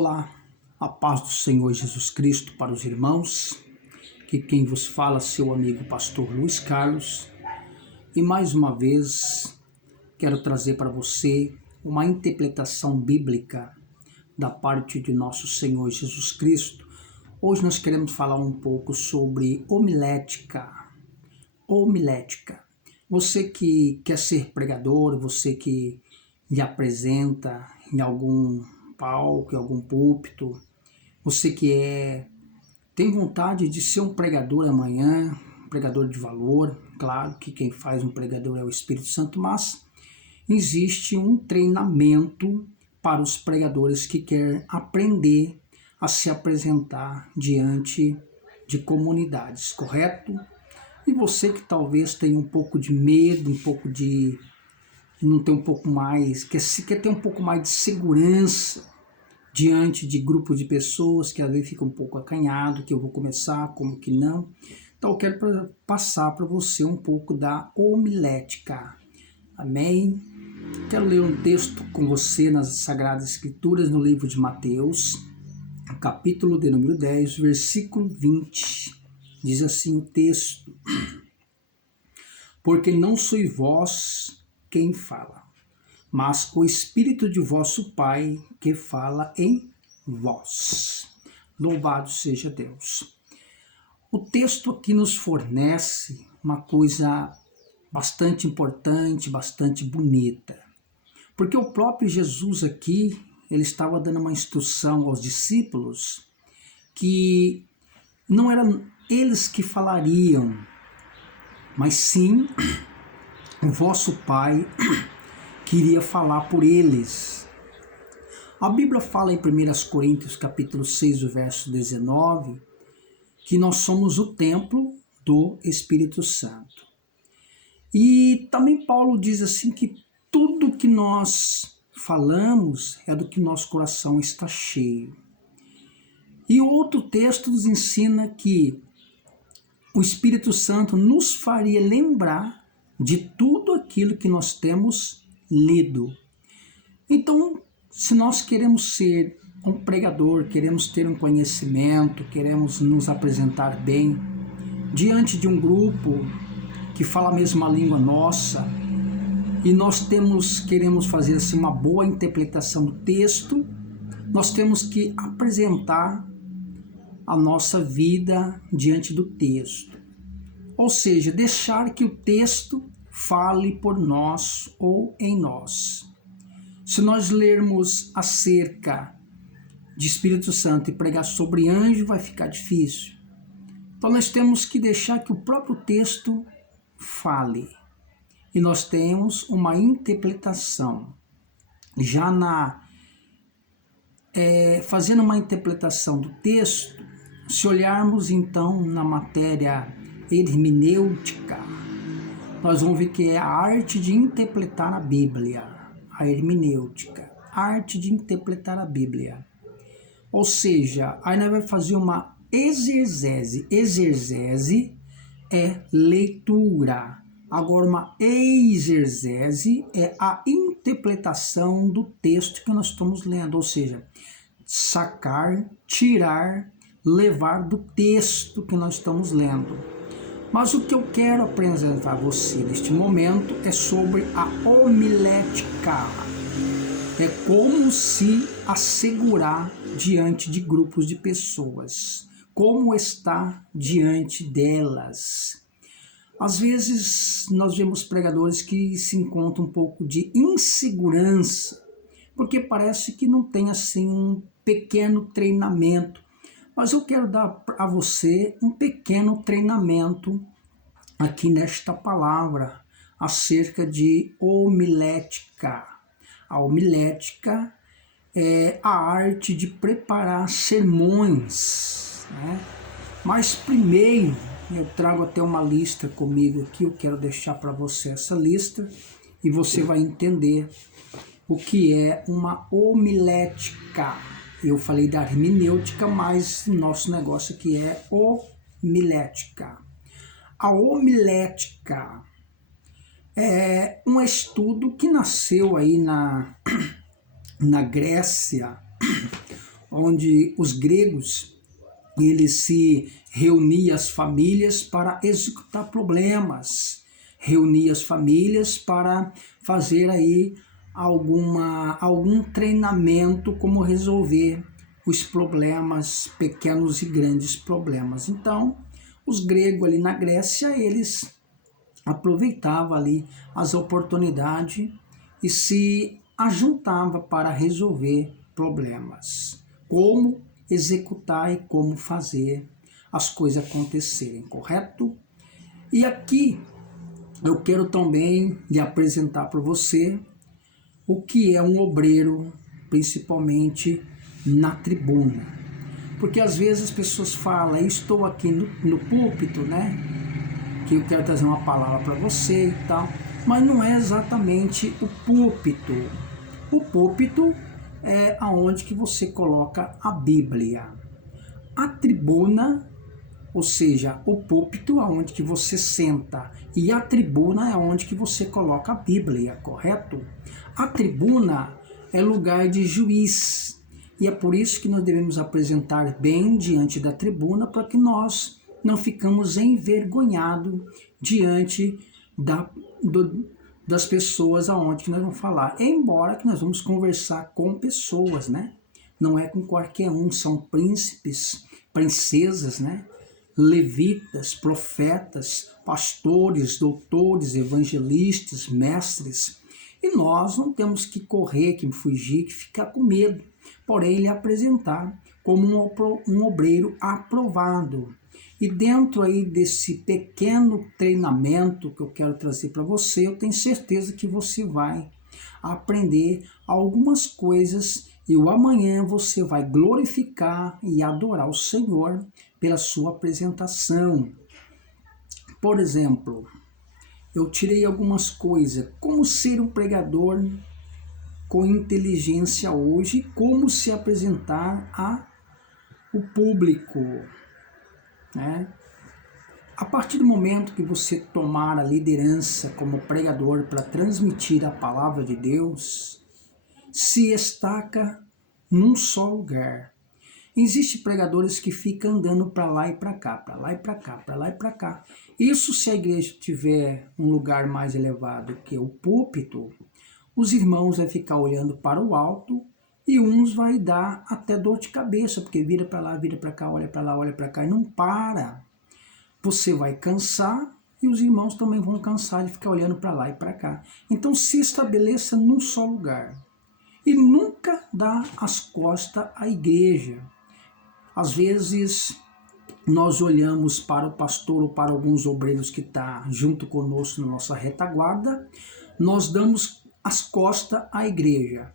Olá, a paz do Senhor Jesus Cristo para os irmãos, que quem vos fala é seu amigo pastor Luiz Carlos, e mais uma vez quero trazer para você uma interpretação bíblica da parte de nosso Senhor Jesus Cristo. Hoje nós queremos falar um pouco sobre homilética. Homilética. Você que quer ser pregador, você que me apresenta em algum palco, em algum púlpito, você que tem vontade de ser um pregador amanhã, um pregador de valor, claro que quem faz um pregador é o Espírito Santo, mas existe um treinamento para os pregadores que querem aprender a se apresentar diante de comunidades, correto? E você que talvez tenha um pouco de medo, não tem um pouco mais, quer ter um pouco mais de segurança diante de grupos de pessoas que às vezes ficam um pouco acanhado, que eu vou começar, como que não. Então eu quero passar para você um pouco da homilética. Amém? Quero ler um texto com você nas Sagradas Escrituras, no livro de Mateus, capítulo de número 10, versículo 20. Diz assim o texto: Porque não sois vós quem fala, mas o Espírito de vosso Pai que fala em vós. Louvado seja Deus. O texto aqui nos fornece uma coisa bastante importante, bastante bonita. Porque o próprio Jesus aqui, ele estava dando uma instrução aos discípulos que não eram eles que falariam, mas sim o vosso Pai queria falar por eles. A Bíblia fala em 1 Coríntios capítulo 6, o verso 19, que nós somos o templo do Espírito Santo. E também Paulo diz assim que tudo que nós falamos é do que nosso coração está cheio. E outro texto nos ensina que o Espírito Santo nos faria lembrar de tudo aquilo que nós temos lido. Então, se nós queremos ser um pregador, queremos ter um conhecimento, queremos nos apresentar bem diante de um grupo que fala a mesma língua nossa, e nós queremos fazer assim uma boa interpretação do texto, nós temos que apresentar a nossa vida diante do texto. Ou seja, deixar que o texto fale por nós ou em nós. Se nós lermos acerca de Espírito Santo e pregar sobre anjo, vai ficar difícil. Então nós temos que deixar que o próprio texto fale. E nós temos uma interpretação. Já fazendo uma interpretação do texto, se olharmos então na matéria hermenêutica, nós vamos ver que é a arte de interpretar a Bíblia, a hermenêutica, a arte de interpretar a Bíblia. Ou seja, aí nós vamos fazer uma exegese. Exegese é leitura. Agora, uma exegese é a interpretação do texto que nós estamos lendo, ou seja, sacar, tirar, levar do texto que nós estamos lendo. Mas o que eu quero apresentar a você neste momento é sobre a homilética. É como se assegurar diante de grupos de pessoas, como estar diante delas. Às vezes nós vemos pregadores que se encontram um pouco de insegurança, porque parece que não tem assim um pequeno treinamento. Mas eu quero dar a você um pequeno treinamento aqui nesta palavra acerca de homilética. A homilética é a arte de preparar sermões, né? Mas primeiro eu trago até uma lista comigo aqui, eu quero deixar para você essa lista e você vai entender o que é uma homilética. Eu falei da hermenêutica, mas nosso negócio aqui é homilética. A homilética é um estudo que nasceu aí na Grécia, onde os gregos eles se reuniam as famílias para executar problemas, reuniam as famílias para fazer aí algum treinamento como resolver os problemas, pequenos e grandes problemas. Então, os gregos ali na Grécia, eles aproveitavam ali as oportunidades e se ajuntavam para resolver problemas. Como executar e como fazer as coisas acontecerem, correto? E aqui eu quero também lhe apresentar para você o que é um obreiro, principalmente na tribuna. Porque às vezes as pessoas falam, estou aqui no púlpito, né? Que eu quero trazer uma palavra para você e tal, mas não é exatamente o púlpito. O púlpito é aonde que você coloca a Bíblia. A tribuna, ou seja, o púlpito é onde que você senta, e a tribuna é onde que você coloca a Bíblia, correto? A tribuna é lugar de juiz, e é por isso que nós devemos apresentar bem diante da tribuna, para que nós não ficamos envergonhados diante das pessoas aonde que nós vamos falar, embora que nós vamos conversar com pessoas, né? Não é com qualquer um, são príncipes, princesas, né? Levitas, profetas, pastores, doutores, evangelistas, mestres. E nós não temos que correr, que fugir, que ficar com medo, porém lhe apresentar como um obreiro aprovado. E dentro aí desse pequeno treinamento que eu quero trazer para você, eu tenho certeza que você vai aprender algumas coisas e o amanhã você vai glorificar e adorar o Senhor pela sua apresentação. Por exemplo, eu tirei algumas coisas, como ser um pregador com inteligência hoje, como se apresentar ao público, né? A partir do momento que você tomar a liderança como pregador para transmitir a palavra de Deus, se estaca num só lugar. Existem pregadores que ficam andando para lá e para cá, para lá e para cá, para lá e para cá. Isso se a igreja tiver um lugar mais elevado que o púlpito, os irmãos vão ficar olhando para o alto e uns vai dar até dor de cabeça, porque vira para lá, vira para cá, olha para lá, olha para cá e não para. Você vai cansar e os irmãos também vão cansar de ficar olhando para lá e para cá. Então se estabeleça num só lugar e nunca dá as costas à igreja. Às vezes nós olhamos para o pastor ou para alguns obreiros que estão junto conosco na nossa retaguarda, nós damos as costas à igreja.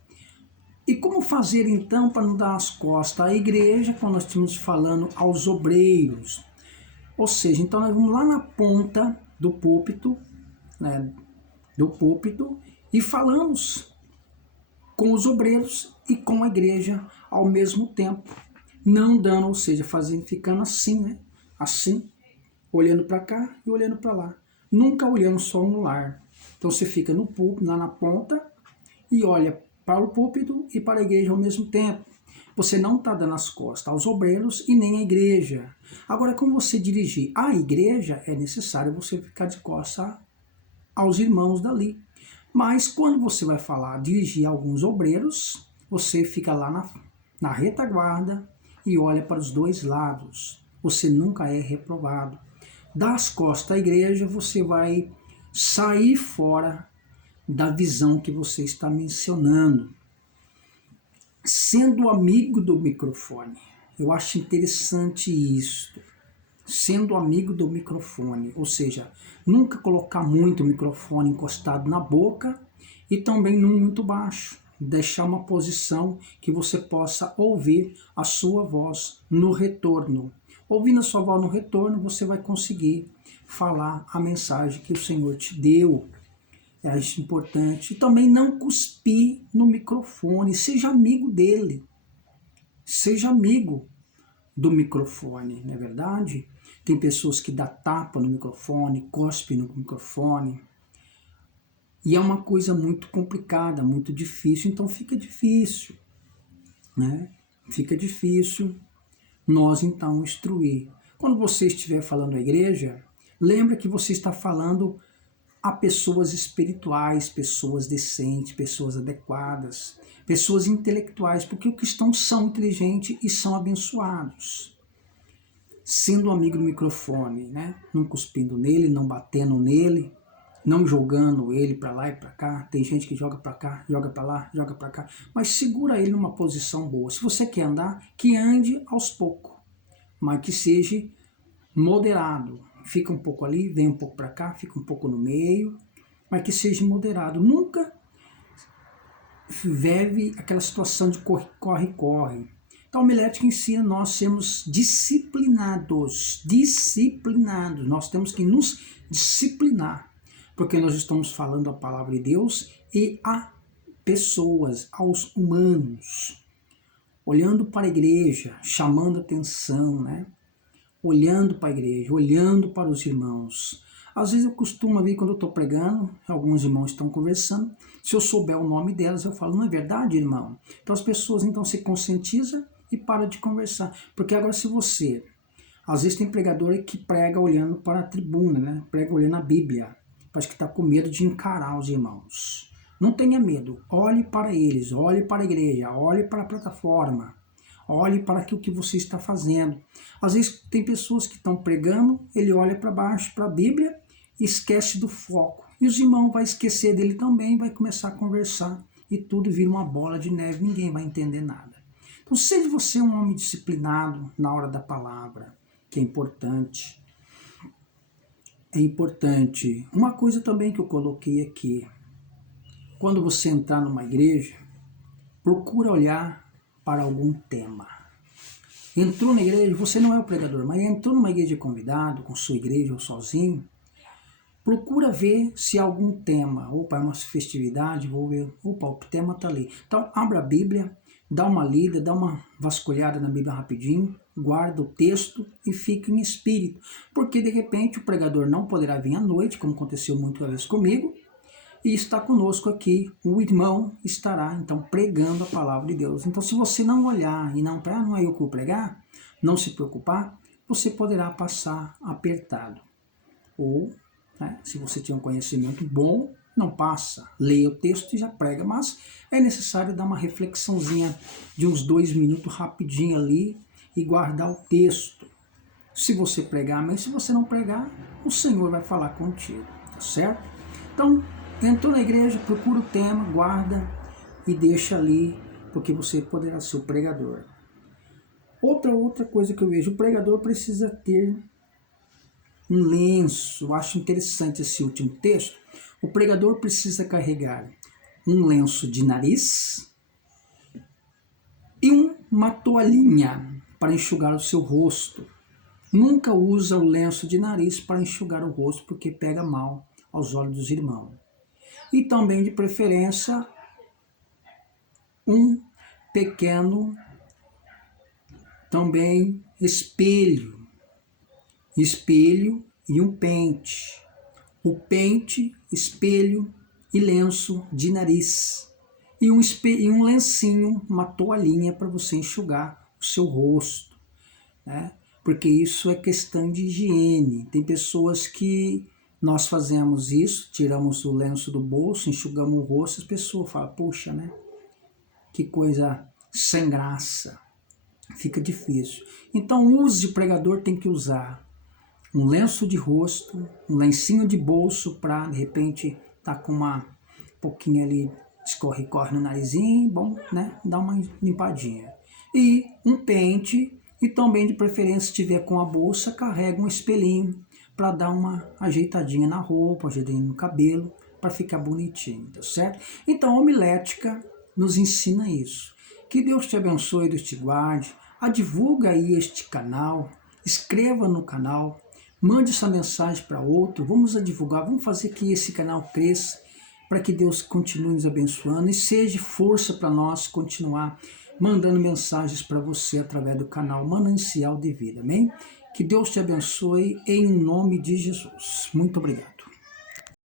E como fazer então para não dar as costas à igreja quando nós estamos falando aos obreiros? Ou seja, então nós vamos lá na ponta do púlpito, né, e falamos com os obreiros e com a igreja ao mesmo tempo. Não dando, ou seja, ficando assim, né? Assim, olhando para cá e olhando para lá. Nunca olhando só no lar. Então você fica no púlpito, lá na ponta, e olha para o púlpito e para a igreja ao mesmo tempo. Você não está dando as costas aos obreiros e nem à igreja. Agora, como você dirigir a igreja, é necessário você ficar de costas aos irmãos dali. Mas quando você vai falar, dirigir alguns obreiros, você fica lá na retaguarda e olha para os dois lados. Você nunca é reprovado. Dá as costas à igreja, você vai sair fora da visão que você está mencionando. Sendo amigo do microfone. Eu acho interessante isso. Sendo amigo do microfone, ou seja, nunca colocar muito o microfone encostado na boca e também não muito baixo. Deixar uma posição que você possa ouvir a sua voz no retorno. Ouvindo a sua voz no retorno, você vai conseguir falar a mensagem que o Senhor te deu. É isso importante. E também não cuspir no microfone. Seja amigo dele. Seja amigo do microfone, não é verdade? Tem pessoas que dão tapa no microfone, cospe no microfone. E é uma coisa muito complicada, muito difícil, então fica difícil, né? fica difícil nós então instruir. Quando você estiver falando à igreja, lembra que você está falando a pessoas espirituais, pessoas decentes, pessoas adequadas, pessoas intelectuais, porque os cristãos são inteligentes e são abençoados. Sendo amigo do microfone, né? Não cuspindo nele, não batendo nele, não jogando ele para lá e para cá. Tem gente que joga para cá, joga para lá, joga para cá, mas segura ele numa posição boa. Se você quer andar, que ande aos poucos, mas que seja moderado. Fica um pouco ali, vem um pouco para cá, fica um pouco no meio, mas que seja moderado. Nunca vive aquela situação de corre, corre, corre. Então, a homilética ensina nós sermos disciplinados. Nós temos que nos disciplinar, porque nós estamos falando a palavra de Deus e a pessoas, aos humanos, olhando para a igreja, chamando atenção, né? Olhando para a igreja, olhando para os irmãos. Às vezes eu costumo ver quando eu estou pregando, alguns irmãos estão conversando, se eu souber o nome delas, eu falo, não é verdade, irmão? Então as pessoas então se conscientizam e param de conversar. Porque agora se você, às vezes tem pregador que prega olhando para a tribuna, né? Prega olhando a Bíblia, parece que está com medo de encarar os irmãos. Não tenha medo, olhe para eles, olhe para a igreja, olhe para a plataforma. Olhe para aquilo que você está fazendo. Às vezes tem pessoas que estão pregando, ele olha para baixo, para a Bíblia, e esquece do foco. E os irmãos vão esquecer dele também, vai começar a conversar, e tudo vira uma bola de neve, ninguém vai entender nada. Então seja você um homem disciplinado na hora da palavra, que é importante. É importante. Uma coisa também que eu coloquei aqui, quando você entrar numa igreja, procura olhar para algum tema. Entrou na igreja, você não é o pregador, mas entrou numa igreja convidado, com sua igreja ou sozinho, procura ver se há algum tema, opa, é uma festividade, vou ver, opa, o tema está ali. Então, abra a Bíblia, dá uma lida, dá uma vasculhada na Bíblia rapidinho, guarda o texto e fica em espírito, porque de repente o pregador não poderá vir à noite, como aconteceu muitas vezes comigo, e está conosco aqui, o irmão estará então pregando a palavra de Deus. Então se você não olhar e não é eu que vou pregar, não se preocupar, você poderá passar apertado. Ou, né, se você tem um conhecimento bom, não passa, leia o texto e já prega, mas é necessário dar uma reflexãozinha de uns 2 minutos rapidinho ali e guardar o texto. Se você pregar, mas se você não pregar, o Senhor vai falar contigo, tá certo? Então, entrou na igreja, procura o tema, guarda e deixa ali, porque você poderá ser o pregador. Outra coisa que eu vejo, o pregador precisa ter um lenço. Eu acho interessante esse último texto. O pregador precisa carregar um lenço de nariz e uma toalhinha para enxugar o seu rosto. Nunca usa o lenço de nariz para enxugar o rosto, porque pega mal aos olhos dos irmãos. E também, de preferência, um pequeno também espelho e um pente. O pente, espelho e lenço de nariz. E um lencinho, uma toalhinha para você enxugar o seu rosto, né? Porque isso é questão de higiene. Tem pessoas que nós fazemos isso, tiramos o lenço do bolso, enxugamos o rosto, as pessoas falam, poxa, né? Que coisa sem graça. Fica difícil. Então, o pregador tem que usar um lenço de rosto, um lencinho de bolso para, de repente, tá com uma pouquinho ali, escorre no narizinho, bom, né? Dá uma limpadinha. E um pente, e também, de preferência, se tiver com a bolsa, carrega um espelhinho para dar uma ajeitadinha na roupa, ajeitadinha no cabelo, para ficar bonitinho, tá certo? Então, a homilética nos ensina isso. Que Deus te abençoe, Deus te guarde. Divulga aí este canal, inscreva no canal, mande essa mensagem para outro, vamos divulgar, vamos fazer que esse canal cresça, para que Deus continue nos abençoando e seja força para nós continuar mandando mensagens para você através do canal Manancial de Vida, amém? Que Deus te abençoe em nome de Jesus. Muito obrigado.